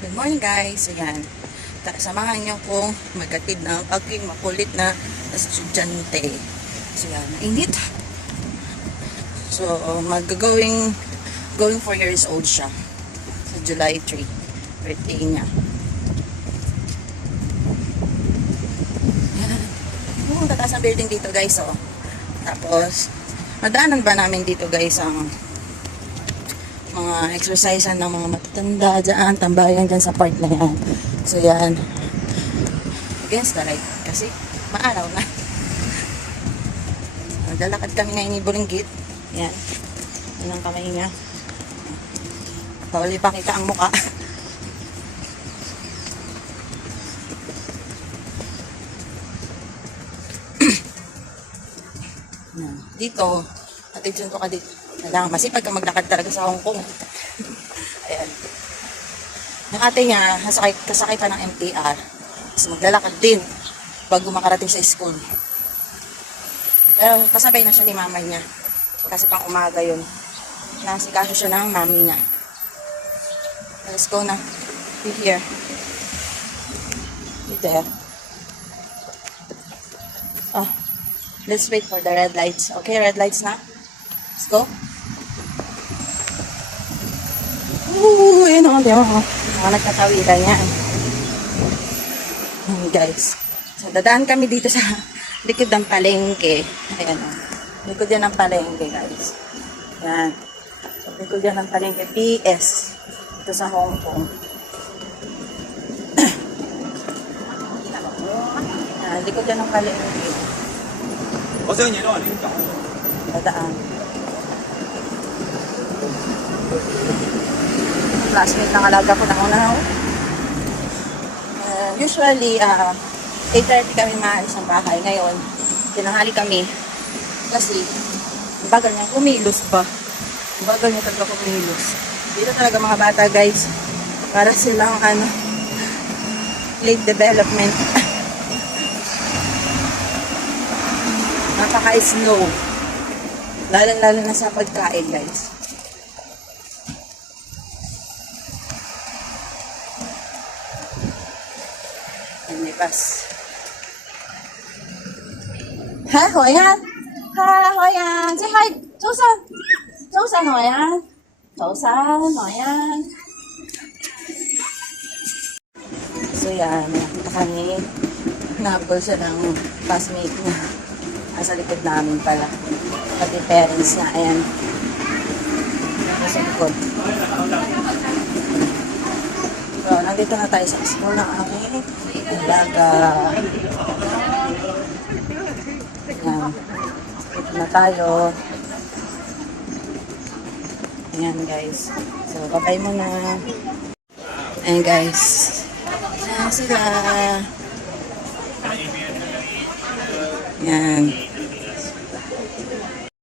Good morning guys. Ayan. Samahan niyo kong magkatid ng aking makulit na estudyante. So yan, init. So going 4 years old siya. Sa July 3. Birthday niya. Ayan. Tataas na building dito guys. Oh. Tapos, madaanan ba namin dito guys ang mga exercise ng mga matatanda dyan, tambayan dyan sa park na yan. So yan, against the light kasi maaraw na. Naglalakad kami ngayon ni Buringgit. Yan, yan ang kamay niya. Huli pa kita ang muka. Dito, attention ko ka dito. Masipag ka maglakad talaga sa Hong Kong. Ayan. Yung ate niya, kasakay pa ng MTR. Tapos maglalakad din bago makarating sa school. Pero kasabay na siya ni mama niya. Kasi pang umaga yun. Nasikaso siya ng mami niya. Let's go na. Be here. Be there. Oh. Let's wait for the red lights. Okay, red lights na. Let's go. Yun o, di ba? Mga nagkatawiran yan. Guys. So, dadaan kami dito sa likod ng palengke. Ayan o. Likod yan ng palengke, guys. Yan. So, likod yan ng palengke. PS. Ito sa Hong Kong. Yan. Likod yan ng palengke. Dadaan. Classmate ng alaga ko na una. Usually, 8:30 kami maalis ng bahay. Ngayon, tinanghali kami. Kasi, bagal niya kumilos pa. Bagal niya talaga kumilos. Dito talaga mga bata, guys. Para silang, late development. Napaka-slow. Lalo na sa pagkain, guys. Bus. Hi, Hoyan. Hi, Hoyan. Say hi. Josan. Josan, Hoyan. Josan, Hoyan. So, yan. Nakita kami. Nabol siya ng classmate niya. Nasa likod namin pala. Pati parents na. Ayan. Nasa likod. So, nandito na tayo sa school ng aming alaga. Ayan. Dito na tayo. Ayan, guys. So, babay mo na. Ayan, guys. Ayan sila. Ayan.